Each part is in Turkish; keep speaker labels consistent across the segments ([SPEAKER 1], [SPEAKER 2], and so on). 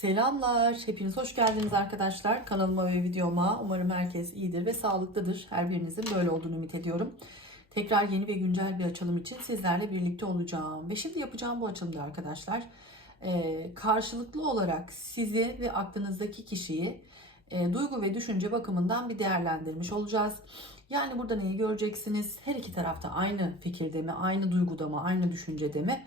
[SPEAKER 1] Selamlar, hepiniz hoş geldiniz arkadaşlar. Kanalıma ve videoma umarım herkes iyidir ve sağlıklıdır. Her birinizin böyle olduğunu ümit ediyorum. Tekrar yeni ve güncel bir açılım için sizlerle birlikte olacağım. Ve şimdi yapacağım bu açılımda arkadaşlar e, karşılıklı olarak sizi ve aklınızdaki kişiyi e, duygu ve düşünce bakımından bir değerlendirmiş olacağız. Yani burada neyi göreceksiniz? Her iki tarafta aynı fikirde mi, aynı duyguda mı, aynı düşüncede mi?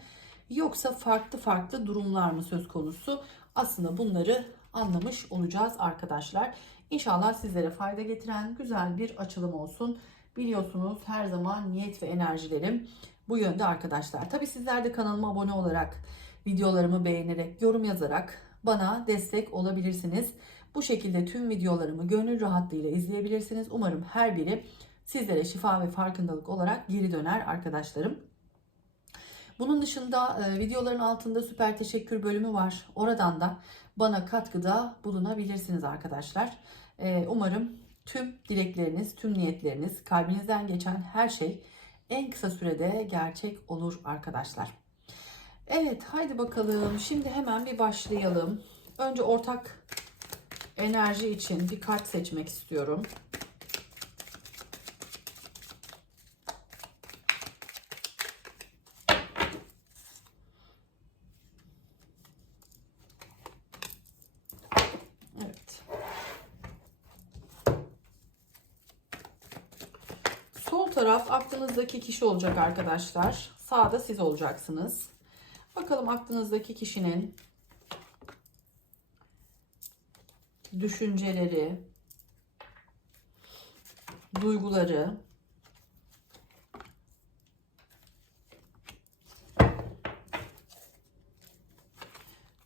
[SPEAKER 1] Yoksa farklı farklı durumlar mı söz konusu? Aslında bunları anlamış olacağız arkadaşlar. İnşallah sizlere fayda getiren güzel bir açılım olsun. Biliyorsunuz her zaman niyet ve enerjilerim bu yönde arkadaşlar. Tabi sizler de kanalıma abone olarak, videolarımı beğenerek, yorum yazarak bana destek olabilirsiniz. Bu şekilde tüm videolarımı gönül rahatlığıyla izleyebilirsiniz. Umarım her biri sizlere şifa ve farkındalık olarak geri döner arkadaşlarım. Bunun dışında e, videoların altında süper teşekkür bölümü var. Oradan da bana katkıda bulunabilirsiniz arkadaşlar. E, umarım tüm dilekleriniz, tüm niyetleriniz, kalbinizden geçen her şey en kısa sürede gerçek olur arkadaşlar. Evet, haydi bakalım. Şimdi hemen bir başlayalım. Önce ortak enerji için bir kart seçmek istiyorum. Evet. Sol taraf aklınızdaki kişi olacak arkadaşlar. Sağda siz olacaksınız. Bakalım aklınızdaki kişinin düşünceleri, duyguları,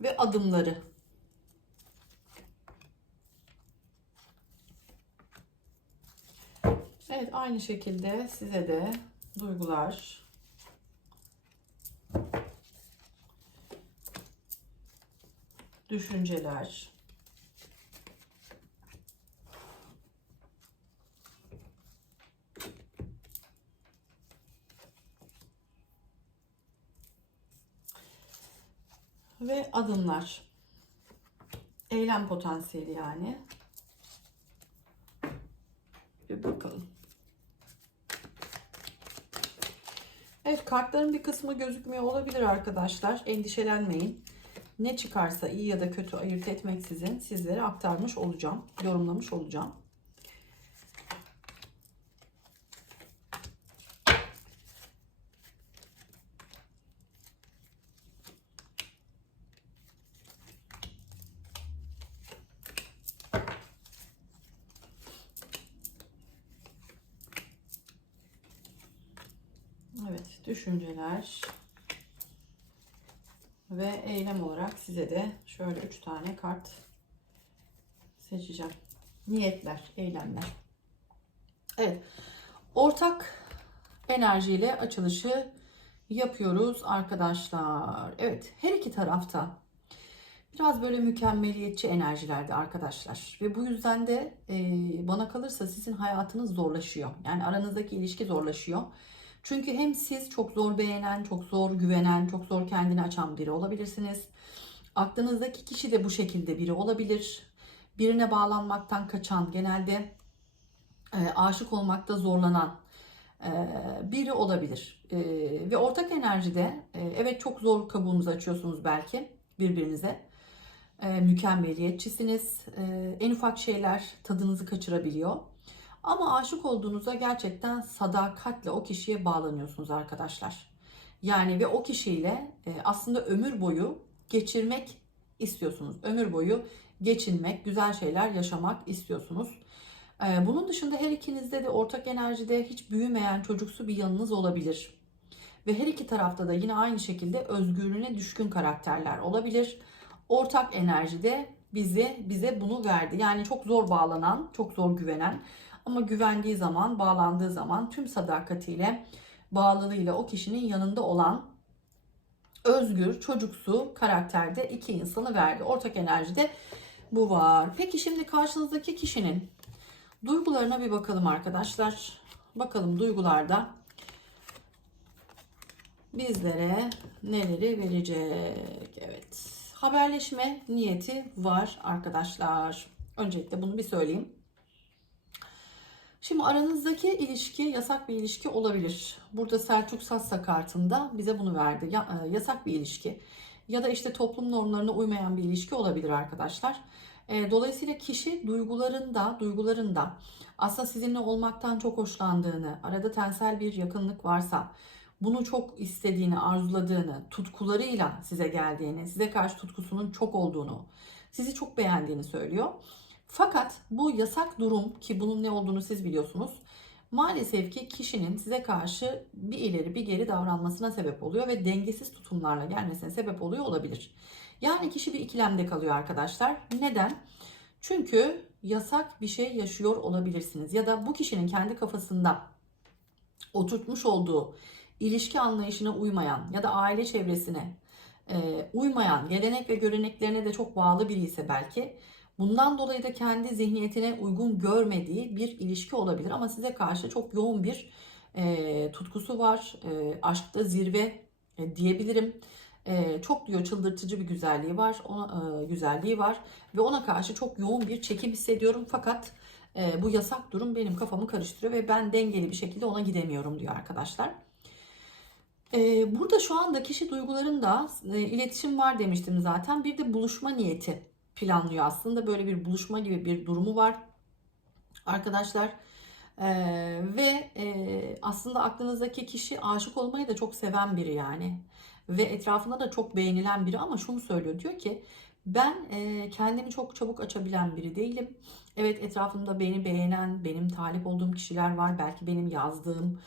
[SPEAKER 1] ve adımları. Evet aynı şekilde size de duygular, düşünceler, ve adımlar. Eylem potansiyeli yani. Bir bakalım. Evet kartların bir kısmı gözükmüyor olabilir arkadaşlar. Endişelenmeyin. Ne çıkarsa iyi ya da kötü ayırt etmeksizin sizlere aktarmış olacağım. Yorumlamış olacağım. Evet, düşünceler ve eylem olarak size de şöyle üç tane kart seçeceğim. Niyetler, eylemler. Evet, ortak enerjiyle açılışı yapıyoruz arkadaşlar. Evet, her iki tarafta biraz böyle mükemmeliyetçi enerjilerde arkadaşlar. Ve bu yüzden de e, bana kalırsa sizin hayatınız zorlaşıyor. Yani aranızdaki ilişki zorlaşıyor. Çünkü hem siz çok zor beğenen, çok zor güvenen, çok zor kendini açan biri olabilirsiniz. Aklınızdaki kişi de bu şekilde biri olabilir. Birine bağlanmaktan kaçan, genelde e, aşık olmakta zorlanan e, biri olabilir. E, ve ortak enerjide e, evet çok zor kabuğunuzu açıyorsunuz belki birbirinize. E, mükemmeliyetçisiniz. E, en ufak şeyler tadınızı kaçırabiliyor. Ama aşık olduğunuzda gerçekten sadakatle o kişiye bağlanıyorsunuz arkadaşlar. Yani ve o kişiyle e, aslında ömür boyu geçirmek istiyorsunuz. Ömür boyu geçinmek, güzel şeyler yaşamak istiyorsunuz. E, bunun dışında her ikinizde de ortak enerjide hiç büyümeyen çocuksu bir yanınız olabilir. Ve her iki tarafta da yine aynı şekilde özgürlüğüne düşkün karakterler olabilir. Ortak enerjide bize bize bunu verdi. Yani çok zor bağlanan, çok zor güvenen ama güvendiği zaman, bağlandığı zaman tüm sadakatiyle, bağlılığıyla o kişinin yanında olan özgür, çocuksu karakterde iki insanı verdi. Ortak enerjide bu var. Peki şimdi karşınızdaki kişinin duygularına bir bakalım arkadaşlar. Bakalım duygularda bizlere neleri verecek. Evet. haberleşme niyeti var arkadaşlar. Öncelikle bunu bir söyleyeyim. Şimdi aranızdaki ilişki yasak bir ilişki olabilir. Burada Selçuk Sassa kartında bize bunu verdi. Ya- e, yasak bir ilişki ya da işte toplum normlarına uymayan bir ilişki olabilir arkadaşlar. E, Dolayısıyla kişi duygularında, duygularında aslında sizinle olmaktan çok hoşlandığını, arada tensel bir yakınlık varsa, bunu çok istediğini, arzuladığını, tutkularıyla size geldiğini, size karşı tutkusunun çok olduğunu, sizi çok beğendiğini söylüyor. Fakat bu yasak durum ki bunun ne olduğunu siz biliyorsunuz. Maalesef ki kişinin size karşı bir ileri bir geri davranmasına sebep oluyor ve dengesiz tutumlarla gelmesine sebep oluyor olabilir. Yani kişi bir ikilemde kalıyor arkadaşlar. Neden? Çünkü yasak bir şey yaşıyor olabilirsiniz ya da bu kişinin kendi kafasında oturtmuş olduğu ilişki anlayışına uymayan ya da aile çevresine e, uymayan, gelenek ve göreneklerine de çok bağlı biri ise belki bundan dolayı da kendi zihniyetine uygun görmediği bir ilişki olabilir ama size karşı çok yoğun bir e, tutkusu var. E, aşkta zirve e, diyebilirim. E, çok diyor çıldırtıcı bir güzelliği var, ona, e, güzelliği var ve ona karşı çok yoğun bir çekim hissediyorum fakat e, bu yasak durum benim kafamı karıştırıyor ve ben dengeli bir şekilde ona gidemiyorum diyor arkadaşlar. E, burada şu anda kişi duygularında e, iletişim var demiştim zaten. Bir de buluşma niyeti planlıyor aslında. Böyle bir buluşma gibi bir durumu var arkadaşlar. E, ve e, aslında aklınızdaki kişi aşık olmayı da çok seven biri yani. Ve etrafında da çok beğenilen biri ama şunu söylüyor. Diyor ki ben e, kendimi çok çabuk açabilen biri değilim. Evet etrafımda beni beğenen, benim talip olduğum kişiler var. Belki benim yazdığım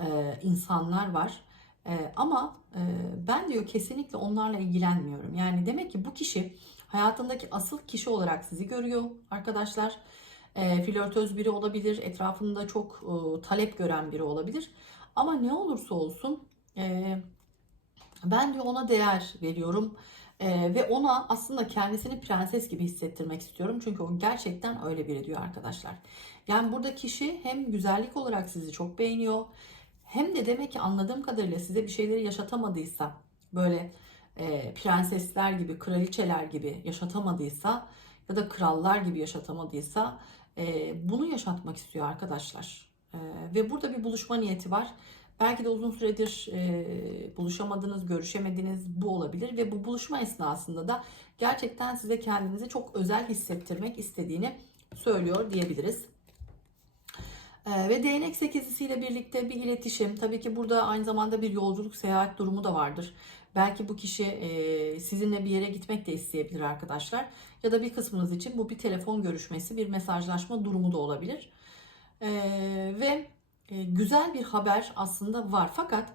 [SPEAKER 1] e, insanlar var. E, ama e, ben diyor kesinlikle onlarla ilgilenmiyorum. Yani demek ki bu kişi hayatındaki asıl kişi olarak sizi görüyor arkadaşlar. E, flörtöz biri olabilir, etrafında çok e, talep gören biri olabilir. Ama ne olursa olsun e, ben diyor ona değer veriyorum. Ee, ve ona aslında kendisini prenses gibi hissettirmek istiyorum. Çünkü o gerçekten öyle biri diyor arkadaşlar. Yani burada kişi hem güzellik olarak sizi çok beğeniyor. Hem de demek ki anladığım kadarıyla size bir şeyleri yaşatamadıysa böyle e, prensesler gibi, kraliçeler gibi yaşatamadıysa ya da krallar gibi yaşatamadıysa e, bunu yaşatmak istiyor arkadaşlar. E, ve burada bir buluşma niyeti var. Belki de uzun süredir e, buluşamadınız, görüşemediniz bu olabilir ve bu buluşma esnasında da gerçekten size kendinizi çok özel hissettirmek istediğini söylüyor diyebiliriz. E, ve değnek sekizisiyle birlikte bir iletişim, tabii ki burada aynı zamanda bir yolculuk, seyahat durumu da vardır. Belki bu kişi e, sizinle bir yere gitmek de isteyebilir arkadaşlar. Ya da bir kısmınız için bu bir telefon görüşmesi, bir mesajlaşma durumu da olabilir. E, ve e, güzel bir haber aslında var. Fakat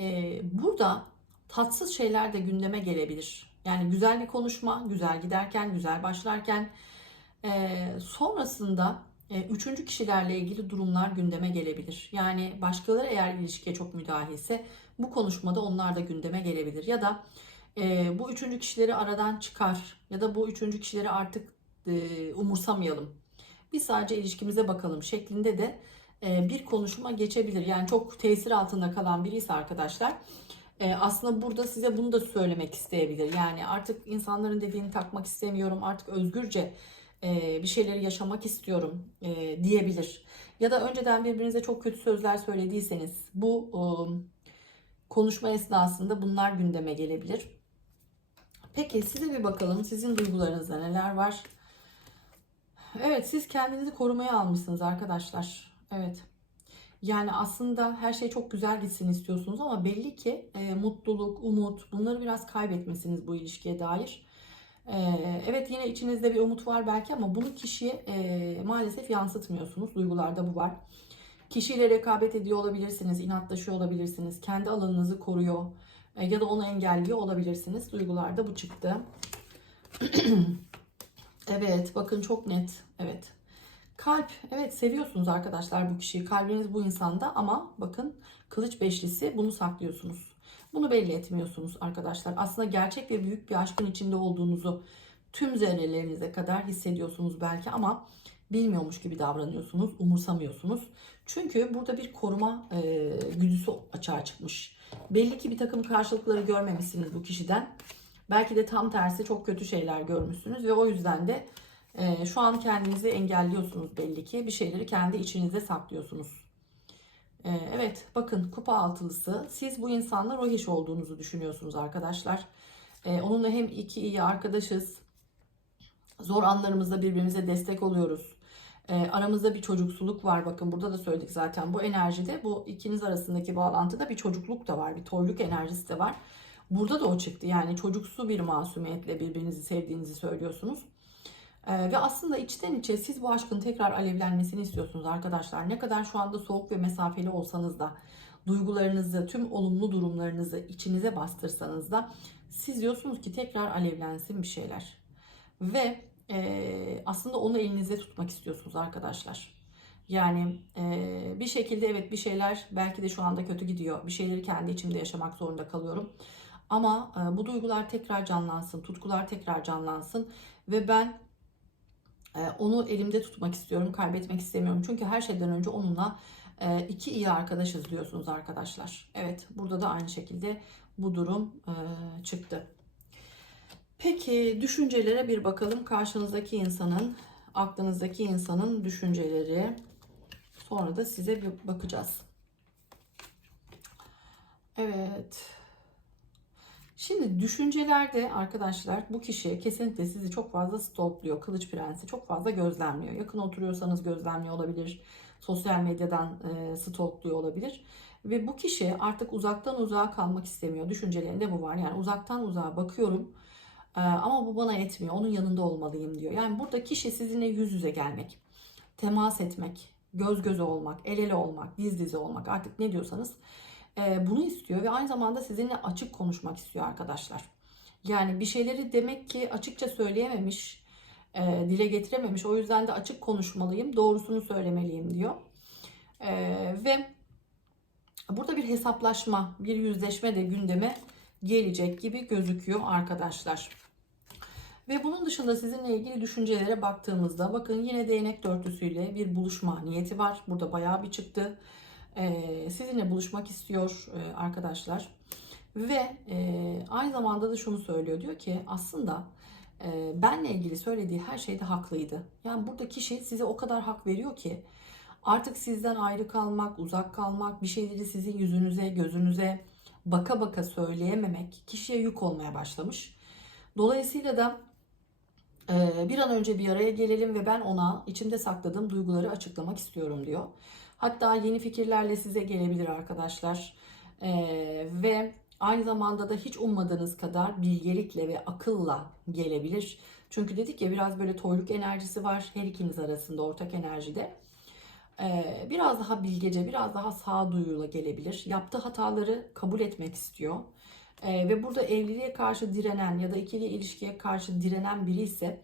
[SPEAKER 1] e, burada tatsız şeyler de gündeme gelebilir. Yani güzel bir konuşma, güzel giderken, güzel başlarken e, sonrasında e, üçüncü kişilerle ilgili durumlar gündeme gelebilir. Yani başkaları eğer ilişkiye çok müdahilse bu konuşmada onlar da gündeme gelebilir. Ya da e, bu üçüncü kişileri aradan çıkar ya da bu üçüncü kişileri artık e, umursamayalım. Biz sadece ilişkimize bakalım şeklinde de e, bir konuşma geçebilir. Yani çok tesir altında kalan biriyse arkadaşlar e, aslında burada size bunu da söylemek isteyebilir. Yani artık insanların dediğini takmak istemiyorum. Artık özgürce e, bir şeyleri yaşamak istiyorum diyebilir. Ya da önceden birbirinize çok kötü sözler söylediyseniz bu konuşma esnasında bunlar gündeme gelebilir. Peki size bir bakalım. Sizin duygularınızda neler var? Evet siz kendinizi korumaya almışsınız arkadaşlar. Evet. Yani aslında her şey çok güzel gitsin istiyorsunuz ama belli ki e, mutluluk, umut bunları biraz kaybetmesiniz bu ilişkiye dair. E, evet yine içinizde bir umut var belki ama bunu kişiye e, maalesef yansıtmıyorsunuz. Duygularda bu var. Kişiyle rekabet ediyor olabilirsiniz, inatlaşıyor olabilirsiniz, kendi alanınızı koruyor e, ya da onu engelliyor olabilirsiniz. Duygularda bu çıktı. evet bakın çok net. Evet. Kalp. Evet seviyorsunuz arkadaşlar bu kişiyi. Kalbiniz bu insanda ama bakın kılıç beşlisi bunu saklıyorsunuz. Bunu belli etmiyorsunuz arkadaşlar. Aslında gerçek ve büyük bir aşkın içinde olduğunuzu tüm zerrelerinize kadar hissediyorsunuz belki ama bilmiyormuş gibi davranıyorsunuz, umursamıyorsunuz. Çünkü burada bir koruma e, güdüsü açığa çıkmış. Belli ki bir takım karşılıkları görmemişsiniz bu kişiden. Belki de tam tersi çok kötü şeyler görmüşsünüz ve o yüzden de e, şu an kendinizi engelliyorsunuz belli ki. Bir şeyleri kendi içinizde saklıyorsunuz. E, evet bakın kupa altılısı. Siz bu insanla ruh eşi olduğunuzu düşünüyorsunuz arkadaşlar. E, onunla hem iki iyi arkadaşız. Zor anlarımızda birbirimize destek oluyoruz. E, aramızda bir çocuksuluk var. Bakın burada da söyledik zaten. Bu enerjide bu ikiniz arasındaki bağlantıda bir çocukluk da var. Bir toyluk enerjisi de var. Burada da o çıktı. Yani çocuksu bir masumiyetle birbirinizi sevdiğinizi söylüyorsunuz. Ee, ve aslında içten içe siz bu aşkın tekrar alevlenmesini istiyorsunuz arkadaşlar. Ne kadar şu anda soğuk ve mesafeli olsanız da duygularınızı, tüm olumlu durumlarınızı içinize bastırsanız da siz diyorsunuz ki tekrar alevlensin bir şeyler. Ve e, aslında onu elinizde tutmak istiyorsunuz arkadaşlar. Yani e, bir şekilde evet bir şeyler belki de şu anda kötü gidiyor. Bir şeyleri kendi içimde yaşamak zorunda kalıyorum. Ama e, bu duygular tekrar canlansın, tutkular tekrar canlansın ve ben e, onu elimde tutmak istiyorum, kaybetmek istemiyorum. Çünkü her şeyden önce onunla e, iki iyi arkadaşız diyorsunuz arkadaşlar. Evet, burada da aynı şekilde bu durum e, çıktı. Peki düşüncelere bir bakalım. Karşınızdaki insanın, aklınızdaki insanın düşünceleri. Sonra da size bir bakacağız. Evet. Şimdi düşüncelerde arkadaşlar bu kişi kesinlikle sizi çok fazla stalkluyor. Kılıç Prensi çok fazla gözlemliyor. Yakın oturuyorsanız gözlemliyor olabilir. Sosyal medyadan e, stalkluyor olabilir. Ve bu kişi artık uzaktan uzağa kalmak istemiyor. Düşüncelerinde bu var. Yani uzaktan uzağa bakıyorum ama bu bana yetmiyor. Onun yanında olmalıyım diyor. Yani burada kişi sizinle yüz yüze gelmek, temas etmek, göz göze olmak, el ele olmak, diz dize olmak artık ne diyorsanız e, bunu istiyor ve aynı zamanda sizinle açık konuşmak istiyor arkadaşlar. Yani bir şeyleri demek ki açıkça söyleyememiş, e, dile getirememiş. O yüzden de açık konuşmalıyım, doğrusunu söylemeliyim diyor. E, ve burada bir hesaplaşma, bir yüzleşme de gündeme gelecek gibi gözüküyor arkadaşlar. Ve bunun dışında sizinle ilgili düşüncelere baktığımızda bakın yine değnek dörtlüsüyle bir buluşma niyeti var. Burada bayağı bir çıktı. Ee, sizinle buluşmak istiyor e, arkadaşlar. Ve e, aynı zamanda da şunu söylüyor. Diyor ki aslında e, benle ilgili söylediği her şeyde haklıydı. Yani burada kişi size o kadar hak veriyor ki artık sizden ayrı kalmak, uzak kalmak, bir şeyleri sizin yüzünüze, gözünüze baka baka söyleyememek kişiye yük olmaya başlamış. Dolayısıyla da bir an önce bir araya gelelim ve ben ona içimde sakladığım duyguları açıklamak istiyorum diyor. Hatta yeni fikirlerle size gelebilir arkadaşlar. Ee, ve aynı zamanda da hiç ummadığınız kadar bilgelikle ve akılla gelebilir. Çünkü dedik ya biraz böyle toyluk enerjisi var her ikiniz arasında ortak enerjide. Ee, biraz daha bilgece, biraz daha sağduyuyla gelebilir. Yaptığı hataları kabul etmek istiyor. Ee, ve burada evliliğe karşı direnen ya da ikili ilişkiye karşı direnen biri ise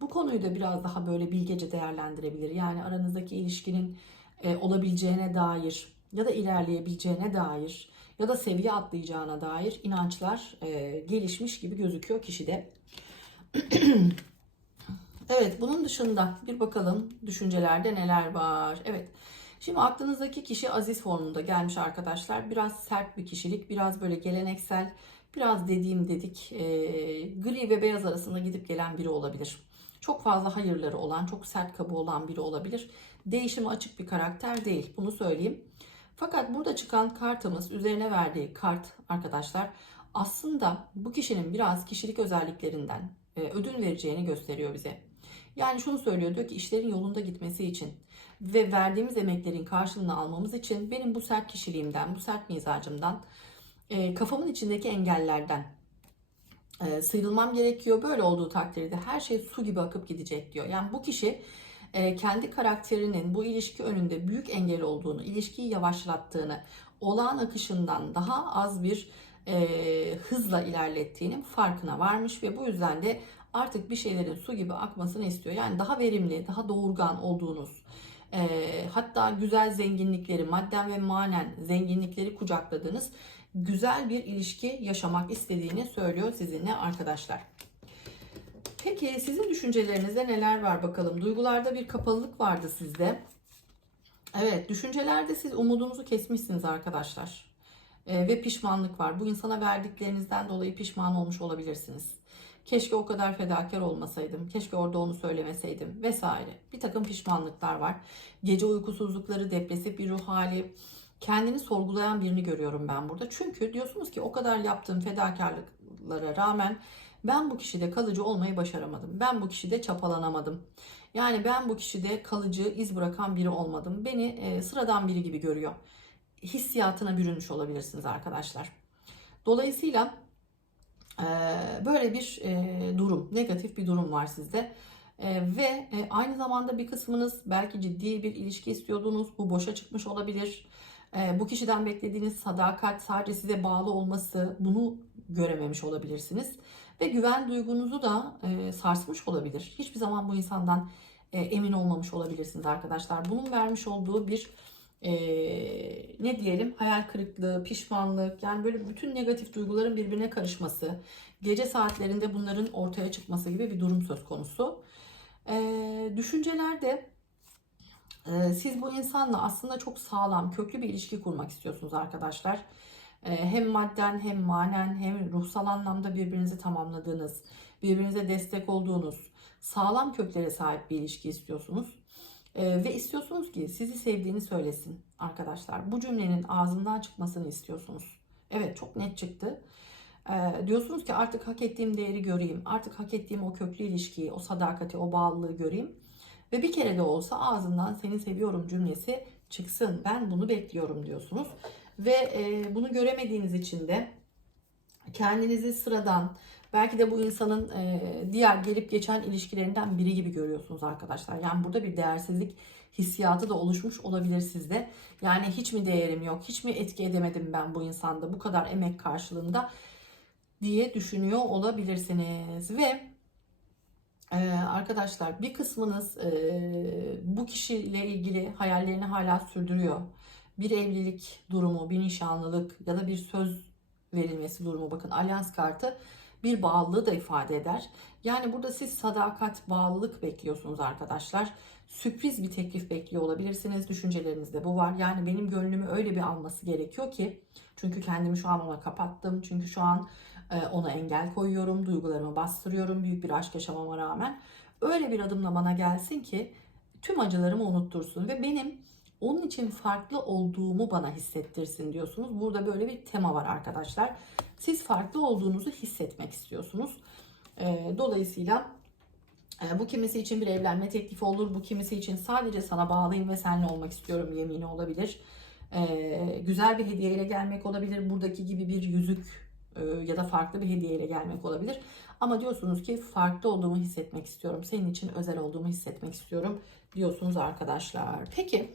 [SPEAKER 1] bu konuyu da biraz daha böyle bilgece değerlendirebilir. Yani aranızdaki ilişkinin e, olabileceğine dair ya da ilerleyebileceğine dair ya da seviye atlayacağına dair inançlar e, gelişmiş gibi gözüküyor kişide. evet bunun dışında bir bakalım düşüncelerde neler var. Evet şimdi aklınızdaki kişi aziz formunda gelmiş arkadaşlar. Biraz sert bir kişilik biraz böyle geleneksel biraz dediğim dedik e, gri ve beyaz arasında gidip gelen biri olabilir. Çok fazla hayırları olan, çok sert kabı olan biri olabilir değişime açık bir karakter değil. Bunu söyleyeyim. Fakat burada çıkan kartımız üzerine verdiği kart arkadaşlar aslında bu kişinin biraz kişilik özelliklerinden e, ödün vereceğini gösteriyor bize. Yani şunu söylüyor diyor ki işlerin yolunda gitmesi için ve verdiğimiz emeklerin karşılığını almamız için benim bu sert kişiliğimden, bu sert mizacımdan, e, kafamın içindeki engellerden e, sıyrılmam gerekiyor. Böyle olduğu takdirde her şey su gibi akıp gidecek diyor. Yani bu kişi e, kendi karakterinin bu ilişki önünde büyük engel olduğunu, ilişkiyi yavaşlattığını, olağan akışından daha az bir e, hızla ilerlettiğinin farkına varmış ve bu yüzden de artık bir şeylerin su gibi akmasını istiyor. Yani daha verimli, daha doğurgan olduğunuz, e, hatta güzel zenginlikleri, madden ve manen zenginlikleri kucakladığınız güzel bir ilişki yaşamak istediğini söylüyor sizinle arkadaşlar. Peki sizin düşüncelerinizde neler var bakalım? Duygularda bir kapalılık vardı sizde. Evet, düşüncelerde siz umudunuzu kesmişsiniz arkadaşlar. e, ve pişmanlık var. Bu insana verdiklerinizden dolayı pişman olmuş olabilirsiniz. Keşke o kadar fedakar olmasaydım. Keşke orada onu söylemeseydim vesaire. Bir takım pişmanlıklar var. Gece uykusuzlukları, depresif bir ruh hali, kendini sorgulayan birini görüyorum ben burada. Çünkü diyorsunuz ki o kadar yaptığım fedakarlıklara rağmen ben bu kişide kalıcı olmayı başaramadım. Ben bu kişide çapalanamadım. Yani ben bu kişide kalıcı iz bırakan biri olmadım. Beni e, sıradan biri gibi görüyor. Hissiyatına bürünmüş olabilirsiniz arkadaşlar. Dolayısıyla böyle bir e, durum, negatif bir durum var sizde. E, ve e, aynı zamanda bir kısmınız belki ciddi bir ilişki istiyordunuz. Bu boşa çıkmış olabilir. E, bu kişiden beklediğiniz sadakat sadece size bağlı olması bunu görememiş olabilirsiniz. Ve güven duygunuzu da e, sarsmış olabilir. Hiçbir zaman bu insandan emin olmamış olabilirsiniz arkadaşlar. Bunun vermiş olduğu bir e, ne diyelim hayal kırıklığı, pişmanlık yani böyle bütün negatif duyguların birbirine karışması, gece saatlerinde bunların ortaya çıkması gibi bir durum söz konusu. E, düşüncelerde e, siz bu insanla aslında çok sağlam, köklü bir ilişki kurmak istiyorsunuz arkadaşlar. E, hem madden hem manen hem ruhsal anlamda birbirinizi tamamladığınız, birbirinize destek olduğunuz, sağlam köklere sahip bir ilişki istiyorsunuz. Ee, ve istiyorsunuz ki sizi sevdiğini söylesin arkadaşlar. Bu cümlenin ağzından çıkmasını istiyorsunuz. Evet çok net çıktı. Ee, diyorsunuz ki artık hak ettiğim değeri göreyim. Artık hak ettiğim o köklü ilişkiyi, o sadakati, o bağlılığı göreyim. Ve bir kere de olsa ağzından seni seviyorum cümlesi çıksın. Ben bunu bekliyorum diyorsunuz. Ve e, bunu göremediğiniz için de kendinizi sıradan, belki de bu insanın e, diğer gelip geçen ilişkilerinden biri gibi görüyorsunuz arkadaşlar. Yani burada bir değersizlik hissiyatı da oluşmuş olabilir sizde. Yani hiç mi değerim yok, hiç mi etki edemedim ben bu insanda bu kadar emek karşılığında diye düşünüyor olabilirsiniz. Ve ee, arkadaşlar bir kısmınız e, bu kişiyle ilgili hayallerini hala sürdürüyor. Bir evlilik durumu, bir nişanlılık ya da bir söz verilmesi durumu bakın alyans kartı bir bağlılığı da ifade eder. Yani burada siz sadakat, bağlılık bekliyorsunuz arkadaşlar. Sürpriz bir teklif bekliyor olabilirsiniz. Düşüncelerinizde bu var. Yani benim gönlümü öyle bir alması gerekiyor ki çünkü kendimi şu an ona kapattım. Çünkü şu an e, ona engel koyuyorum, duygularımı bastırıyorum büyük bir aşk yaşamama rağmen. Öyle bir adımla bana gelsin ki tüm acılarımı unuttursun ve benim onun için farklı olduğumu bana hissettirsin diyorsunuz. Burada böyle bir tema var arkadaşlar. Siz farklı olduğunuzu hissetmek istiyorsunuz. E, dolayısıyla e, bu kimisi için bir evlenme teklifi olur. Bu kimisi için sadece sana bağlıyım ve seninle olmak istiyorum yemini olabilir. E, güzel bir hediyeyle gelmek olabilir. Buradaki gibi bir yüzük e, ya da farklı bir hediyeyle gelmek olabilir. Ama diyorsunuz ki farklı olduğumu hissetmek istiyorum. Senin için özel olduğumu hissetmek istiyorum diyorsunuz arkadaşlar. Peki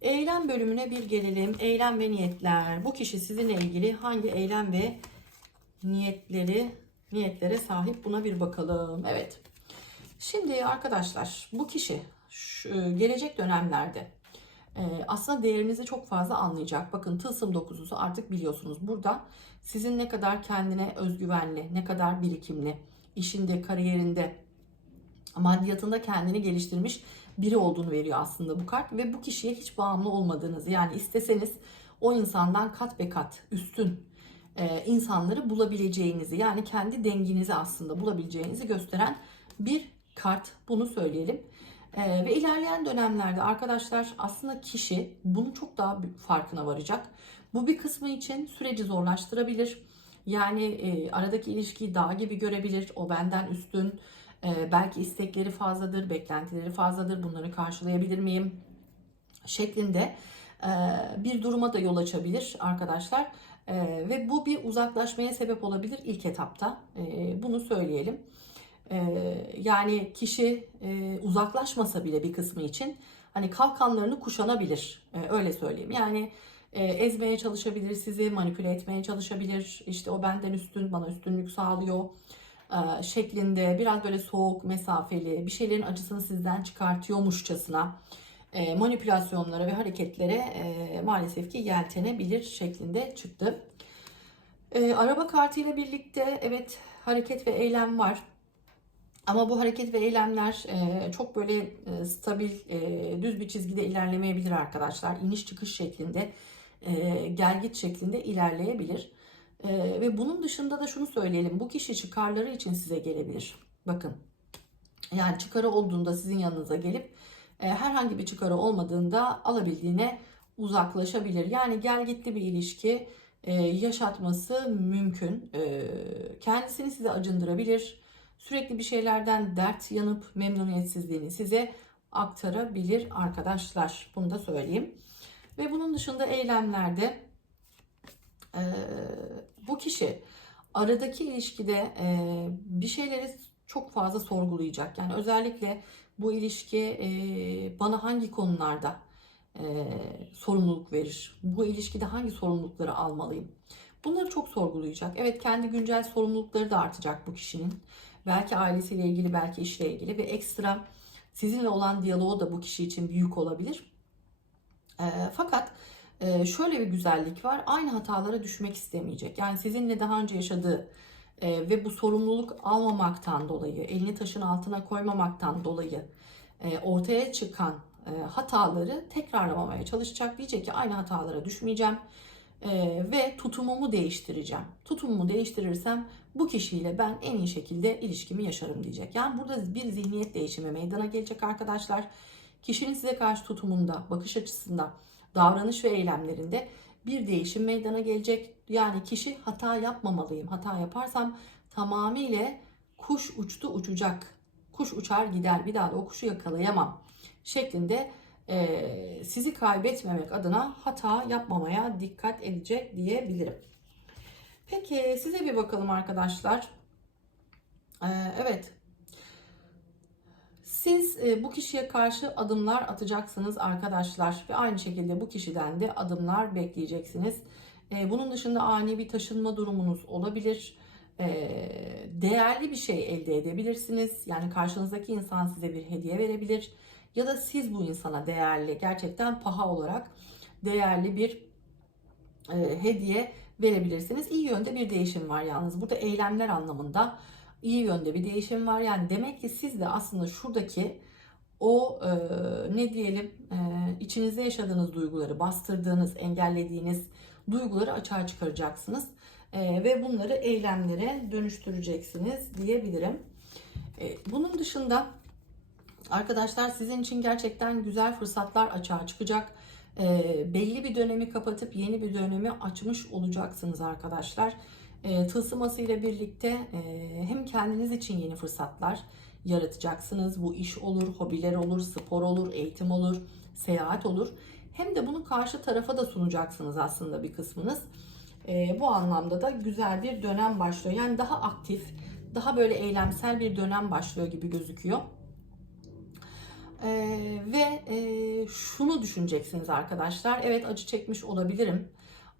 [SPEAKER 1] eylem bölümüne bir gelelim. Eylem ve niyetler. Bu kişi sizinle ilgili hangi eylem ve niyetleri niyetlere sahip buna bir bakalım. Evet. Şimdi arkadaşlar bu kişi şu, gelecek dönemlerde e, aslında değerinizi çok fazla anlayacak. Bakın tılsım dokuzusu artık biliyorsunuz. Burada sizin ne kadar kendine özgüvenli, ne kadar birikimli, işinde, kariyerinde, maddiyatında kendini geliştirmiş biri olduğunu veriyor aslında bu kart. Ve bu kişiye hiç bağımlı olmadığınızı yani isteseniz o insandan kat be kat üstün e, insanları bulabileceğinizi yani kendi denginizi aslında bulabileceğinizi gösteren bir kart bunu söyleyelim. E, ve ilerleyen dönemlerde arkadaşlar aslında kişi bunu çok daha farkına varacak. Bu bir kısmı için süreci zorlaştırabilir. Yani e, aradaki ilişkiyi dağ gibi görebilir. O benden üstün. E, belki istekleri fazladır, beklentileri fazladır. Bunları karşılayabilir miyim? Şeklinde e, bir duruma da yol açabilir arkadaşlar. E, ve bu bir uzaklaşmaya sebep olabilir ilk etapta. E, bunu söyleyelim. E, yani kişi e, uzaklaşmasa bile bir kısmı için hani kalkanlarını kuşanabilir. E, öyle söyleyeyim. Yani e, ezmeye çalışabilir, sizi manipüle etmeye çalışabilir. İşte o benden üstün, bana üstünlük sağlıyor e, şeklinde biraz böyle soğuk, mesafeli, bir şeylerin acısını sizden çıkartıyormuşçasına e, manipülasyonlara ve hareketlere e, maalesef ki yeltenebilir şeklinde çıktı. E, araba kartıyla birlikte evet hareket ve eylem var. Ama bu hareket ve eylemler e, çok böyle stabil, düz bir çizgide ilerlemeyebilir arkadaşlar. İniş çıkış şeklinde e, gelgit şeklinde ilerleyebilir. Ve bunun dışında da şunu söyleyelim. Bu kişi çıkarları için size gelebilir. Bakın. Yani çıkarı olduğunda sizin yanınıza gelip herhangi bir çıkarı olmadığında alabildiğine uzaklaşabilir. Yani gel gitti bir ilişki e, yaşatması mümkün. E, kendisini size acındırabilir. Sürekli bir şeylerden dert yanıp memnuniyetsizliğini size aktarabilir arkadaşlar. Bunu da söyleyeyim. Ve bunun dışında eylemlerde e, bu kişi aradaki ilişkide e, bir şeyleri çok fazla sorgulayacak. Yani özellikle bu ilişki e, bana hangi konularda e, sorumluluk verir? Bu ilişkide hangi sorumlulukları almalıyım? Bunları çok sorgulayacak. Evet kendi güncel sorumlulukları da artacak bu kişinin. Belki ailesiyle ilgili, belki işle ilgili ve ekstra sizinle olan diyaloğu da bu kişi için büyük olabilir. E, fakat e, şöyle bir güzellik var. Aynı hatalara düşmek istemeyecek. Yani sizinle daha önce yaşadığı e, ve bu sorumluluk almamaktan dolayı, elini taşın altına koymamaktan dolayı e, ortaya çıkan e, hataları tekrarlamamaya çalışacak. Diyecek ki aynı hatalara düşmeyeceğim e, ve tutumumu değiştireceğim. Tutumumu değiştirirsem bu kişiyle ben en iyi şekilde ilişkimi yaşarım diyecek. Yani burada bir zihniyet değişimi meydana gelecek arkadaşlar. Kişinin size karşı tutumunda, bakış açısında, davranış ve eylemlerinde bir değişim meydana gelecek. Yani kişi hata yapmamalıyım. Hata yaparsam tamamıyla kuş uçtu uçacak. Kuş uçar gider bir daha da o kuşu yakalayamam şeklinde e, sizi kaybetmemek adına hata yapmamaya dikkat edecek diyebilirim. Peki size bir bakalım arkadaşlar. E, evet. Siz e, bu kişiye karşı adımlar atacaksınız arkadaşlar ve aynı şekilde bu kişiden de adımlar bekleyeceksiniz. E, bunun dışında ani bir taşınma durumunuz olabilir. E, değerli bir şey elde edebilirsiniz. Yani karşınızdaki insan size bir hediye verebilir ya da siz bu insana değerli, gerçekten paha olarak değerli bir hediye verebilirsiniz. İyi yönde bir değişim var yalnız. Burada eylemler anlamında iyi yönde bir değişim var. Yani demek ki siz de aslında şuradaki o e, ne diyelim e, içinizde yaşadığınız duyguları bastırdığınız, engellediğiniz duyguları açığa çıkaracaksınız. E, ve bunları eylemlere dönüştüreceksiniz diyebilirim. E, bunun dışında Arkadaşlar sizin için gerçekten güzel fırsatlar açığa çıkacak. E, belli bir dönemi kapatıp yeni bir dönemi açmış olacaksınız arkadaşlar. E, tılsıması ile birlikte e, hem kendiniz için yeni fırsatlar yaratacaksınız. Bu iş olur, hobiler olur, spor olur, eğitim olur, seyahat olur. Hem de bunu karşı tarafa da sunacaksınız aslında bir kısmınız. E, bu anlamda da güzel bir dönem başlıyor. Yani daha aktif, daha böyle eylemsel bir dönem başlıyor gibi gözüküyor. Ee, ve e, şunu düşüneceksiniz arkadaşlar. Evet acı çekmiş olabilirim.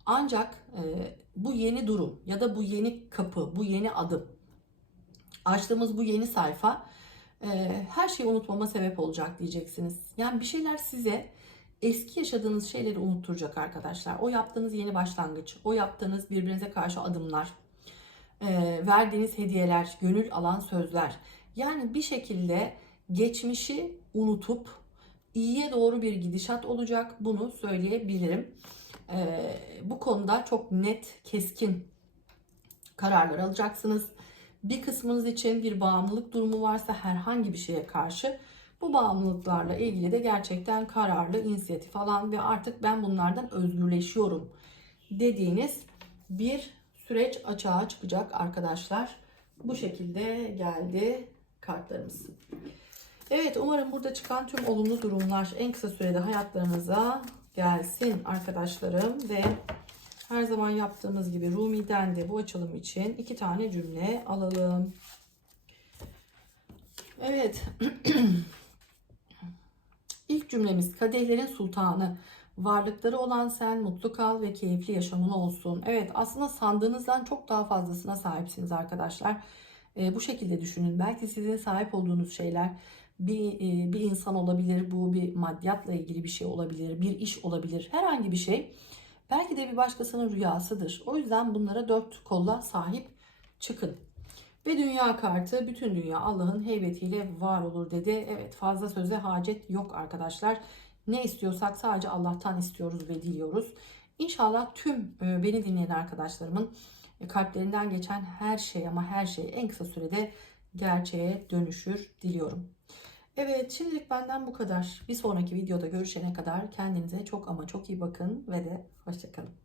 [SPEAKER 1] Ancak e, bu yeni durum ya da bu yeni kapı, bu yeni adım, açtığımız bu yeni sayfa e, her şeyi unutmama sebep olacak diyeceksiniz. Yani bir şeyler size eski yaşadığınız şeyleri unutturacak arkadaşlar. O yaptığınız yeni başlangıç, o yaptığınız birbirinize karşı adımlar, e, verdiğiniz hediyeler, gönül alan sözler. Yani bir şekilde geçmişi unutup iyiye doğru bir gidişat olacak. Bunu söyleyebilirim. Ee, bu konuda çok net, keskin kararlar alacaksınız. Bir kısmınız için bir bağımlılık durumu varsa herhangi bir şeye karşı bu bağımlılıklarla ilgili de gerçekten kararlı, inisiyatif alan ve artık ben bunlardan özgürleşiyorum dediğiniz bir süreç açığa çıkacak arkadaşlar. Bu şekilde geldi kartlarımız. Evet umarım burada çıkan tüm olumlu durumlar en kısa sürede hayatlarınıza gelsin arkadaşlarım ve her zaman yaptığımız gibi Rumi'den de bu açılım için iki tane cümle alalım. Evet. İlk cümlemiz kadehlerin sultanı. Varlıkları olan sen mutlu kal ve keyifli yaşamın olsun. Evet aslında sandığınızdan çok daha fazlasına sahipsiniz arkadaşlar. E, bu şekilde düşünün. Belki sizin sahip olduğunuz şeyler bir, e, bir insan olabilir, bu bir maddiyatla ilgili bir şey olabilir, bir iş olabilir, herhangi bir şey. Belki de bir başkasının rüyasıdır. O yüzden bunlara dört kolla sahip çıkın. Ve dünya kartı bütün dünya Allah'ın heybetiyle var olur dedi. Evet fazla söze hacet yok arkadaşlar. Ne istiyorsak sadece Allah'tan istiyoruz ve diliyoruz. İnşallah tüm e, beni dinleyen arkadaşlarımın e, kalplerinden geçen her şey ama her şey en kısa sürede gerçeğe dönüşür diliyorum. Evet şimdilik benden bu kadar. Bir sonraki videoda görüşene kadar kendinize çok ama çok iyi bakın ve de hoşçakalın.